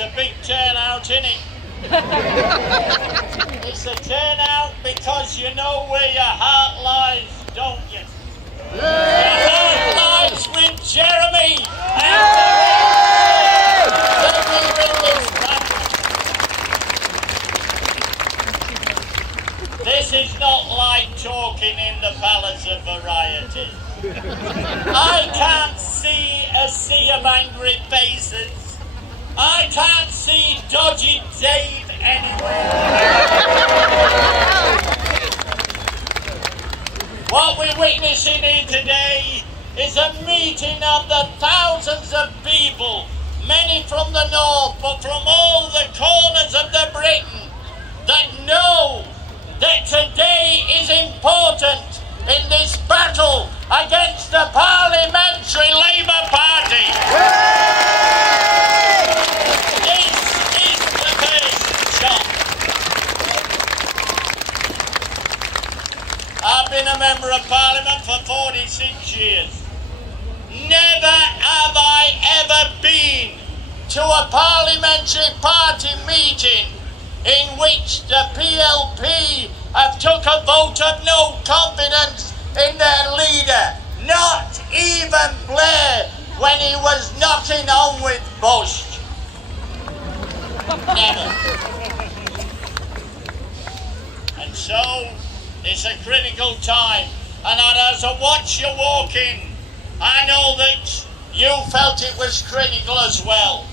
it's a big turnout, innit? It's a turnout because you know where your heart lies, don't you? Your heart lies with Jeremy and the leader in this family. This is not like talking in the Palace of Variety. I can't see a sea of angry faces. I can't see dodgy Dave anywhere. What we're witnessing here today is a meeting of the thousands of people, many from the north, but from all the corners of the Britain, that know that today is important in this battle against the Parliamentary Labour Party. This is the first shot. I've been a Member of Parliament for 46 years. Never have I ever been to a Parliamentary Party meeting in which the PLP have took a vote of no confidence in their leader. Not even Blair when he was knocking on with Bush. Never. And so it's a critical time, and as I watch you walking, I know that you felt it was critical as well.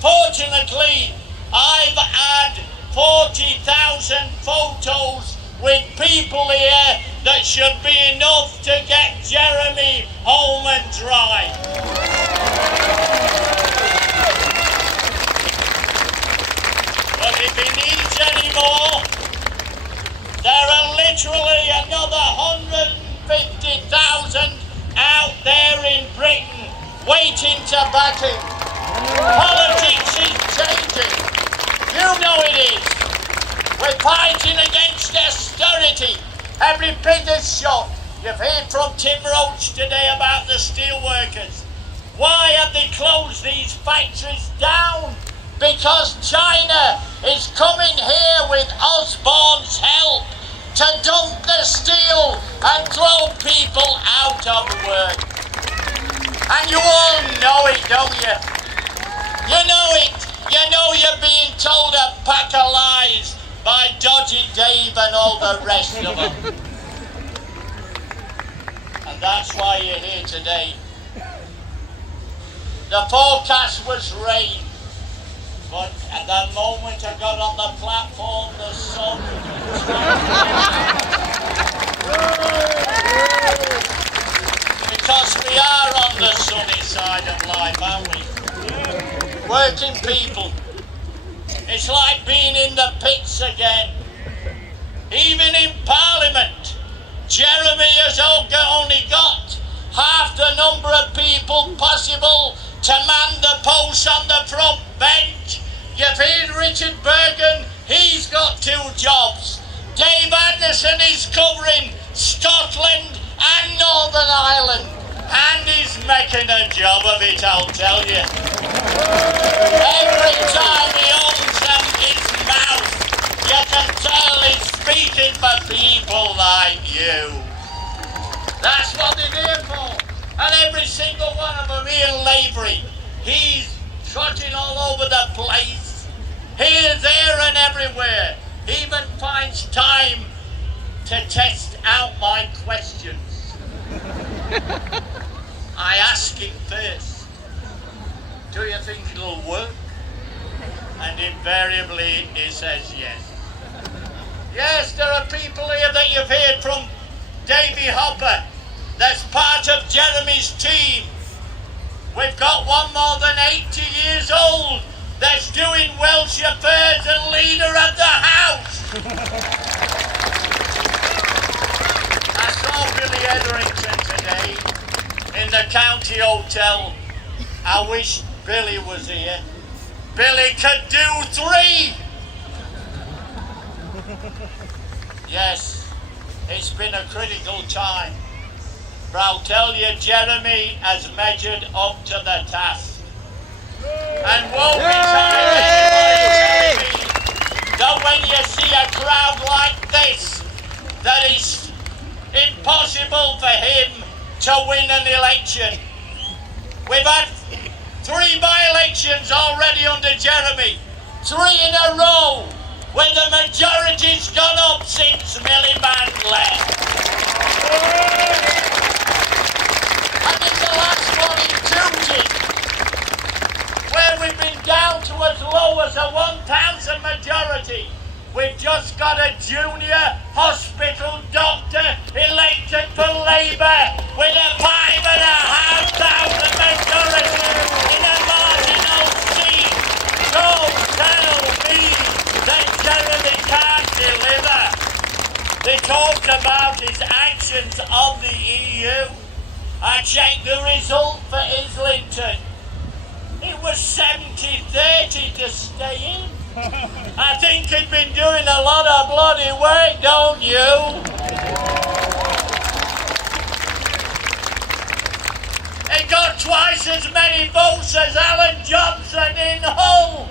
Fortunately, I've had 40,000 photos with people here that should be enough to get Jeremy home and dry. But if he needs any more, there are literally another 150,000 out there in Britain waiting to back him. Politics is changing. You know it is. We're fighting against austerity. Every bit is shot. You've heard from Tim Roach today about the steel workers. Why have they closed these factories down? Because China is coming here with Osborne's help to dump the steel and throw people out of work. And you all know it, don't you? You know it. You know you're being told a pack of lies by Dodgy Dave and all the rest of them. And that's why you're here today. The forecast was rain, but at the moment I got on the platform, the sun because we are on the sunny side of life, aren't we? Working people. It's like being in the pits again. Even in Parliament, Jeremy has only got half the number of people possible to man the posts on the front bench. You've heard Richard Bergen, he's got 2 jobs. Dave Anderson is covering Scotland and Northern Ireland, and he's making a job of it, I'll tell you. Every time he opens up his mouth, you can tell he's speaking for people like you. That's what they're here for. And every single one of them, Ian Lavery, he's trotting all over the place. Here, there and everywhere. He even finds time to test out my questions. I ask him first, do you think it'll work? And invariably he says yes. Yes, there are people here that you've heard from. Davy Hopper, that's part of Jeremy's team. We've got one more than 80 years old that's doing Welsh Affairs and leader of the House. I saw Billy Etherington today in the County Hotel. I wish Billy was here. Billy could do 3. Yes, it's been a critical time. But I'll tell you, Jeremy has measured up to the task. And won't be tired anybody telling me that when you see a crowd like this, that it's impossible for him to win an election. We've had 3 by-elections already under Jeremy, 3 in a row, where the majority's gone up since Miliband left. And in the last one in Tooting, where we've been down to as low as a 1,000 majority, we've just got a junior hospital doctor elected for Labour with a 5,500 majority in a marginal seat. Don't tell me that Jeremy can't deliver. They talked about his actions on the EU. I checked the result for Islington. It was 70-30 to stay in. I think he'd been doing a lot of bloody work, don't you? He got twice as many votes as Alan Johnson in Hull.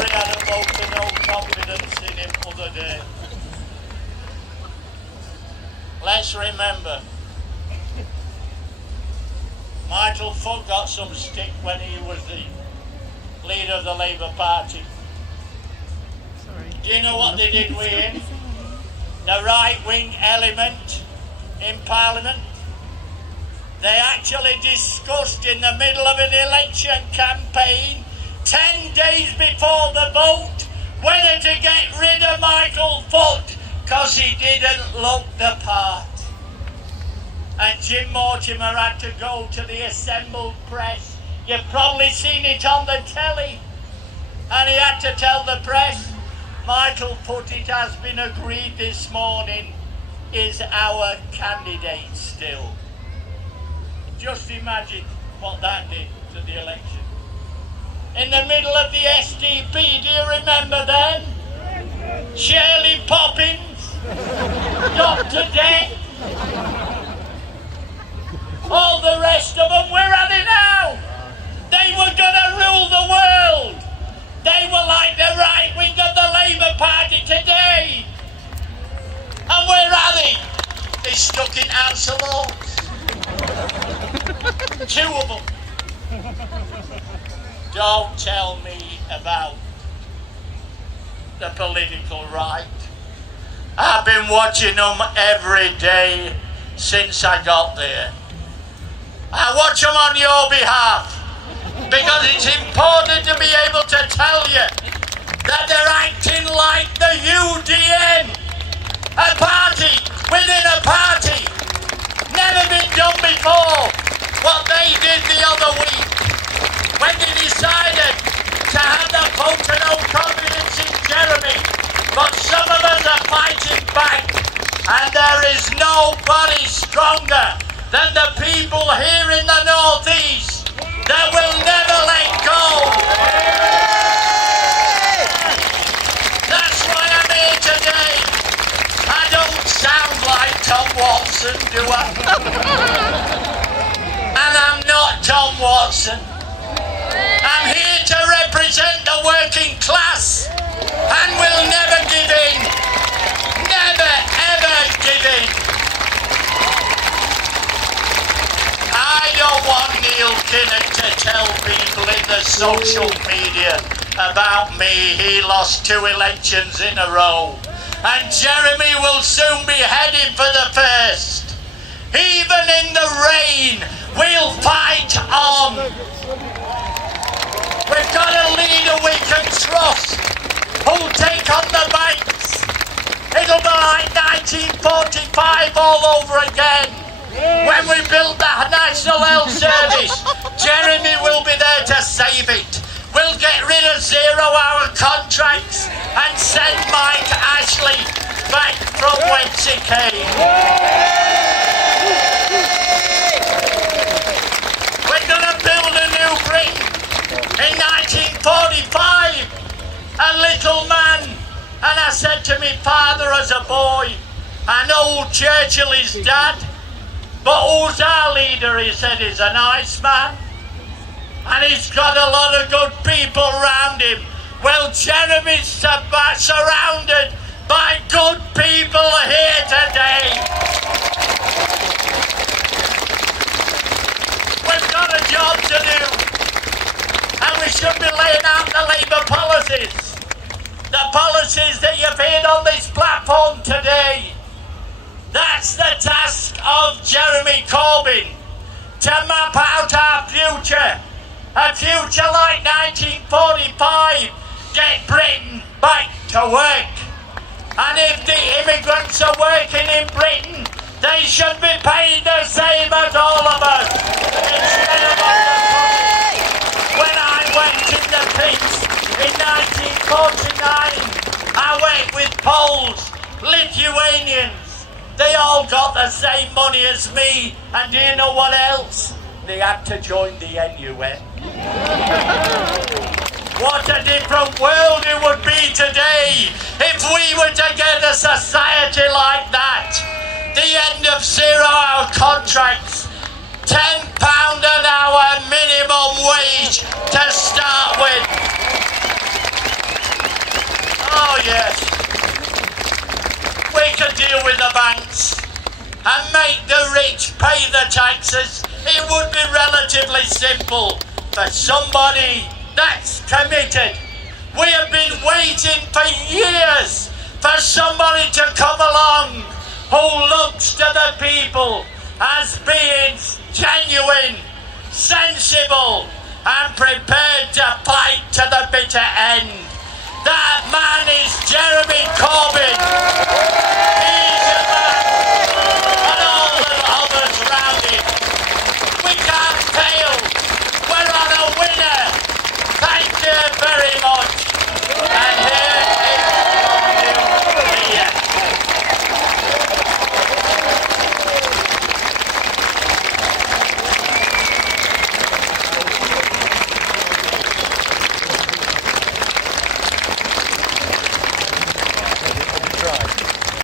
He had a vote of no confidence in him other day. Let's remember, Michael Foot got some stick when he was the leader of the Labour Party. Do you know what they did with him? The right-wing element in Parliament. They actually discussed in the middle of an election campaign, 10 days before the vote, whether to get rid of Michael Foot because he didn't look the part. And Jim Mortimer had to go to the assembled press. You've probably seen it on the telly. And he had to tell the press, Michael Foot, it has been agreed this morning, is our candidate still. Just imagine what that did to the election. In the middle of the SDP, do you remember then? Shirley Poppins, Dr. Death, all the rest of them, where are they now? They were going to rule the world. They were like the right wing of the Labour Party today. And where are they? They're stuck in House of Lords. 2 of them. Don't tell me about the political right. I've been watching them every day since I got there. I watch them on your behalf because it's important to be able to tell you that they're acting like the UDN, a party within a party. Never been done before. What they did the other week when they decided to have the vote of no confidence in Jeremy, but some of us are fighting back, and there is nobody stronger than the people here in the North East that will never let go. That's why I'm here today. I don't sound like Tom Watson, do I? And I'm not Tom Watson. I'm here to represent the working class and will never give in. Never ever give in. I don't want Neil Kinnock to tell people in the social media about me. He lost 2 elections in a row. And Jeremy will soon be heading for the first. Even in the rain, we'll fight on. We've got a leader we can trust, who'll take on the banks. It'll be like 1945 all over again. When we build the National Health Service, Jeremy will be there to save it. We'll get rid of 0-hour contracts and send Mike Ashley back from whence he came. We're going to build a new Britain. In 1945, a little man, and I said to my father as a boy, I know Churchill is dad, but who's our leader? He said, he's a nice man. and he's got a lot of good people around him. Well, Jeremy's surrounded by good people here today. We've got a job to do, and we should be laying out the Labour policies. The policies that you've heard on this platform today. That's the task of Jeremy Corbyn, to map out our future. A future like 1945, get Britain back to work. And if the immigrants are working in Britain, they should be paid the same as all of us, instead of undercutting. When I went in the pits in 1949, I worked with Poles, Lithuanians. They all got the same money as me, and do you know what else? They had to join the NUN. What a different world it would be today if we were to get a society like that. The end of 0-hour contracts, £10 an hour minimum wage to start with. Oh yes, we could deal with the banks and make the rich pay the taxes. It would be relatively simple for somebody that's committed. We have been waiting for years for somebody to come along who looks to the people as being genuine, sensible, and prepared to fight to the bitter end. That man is Jeremy.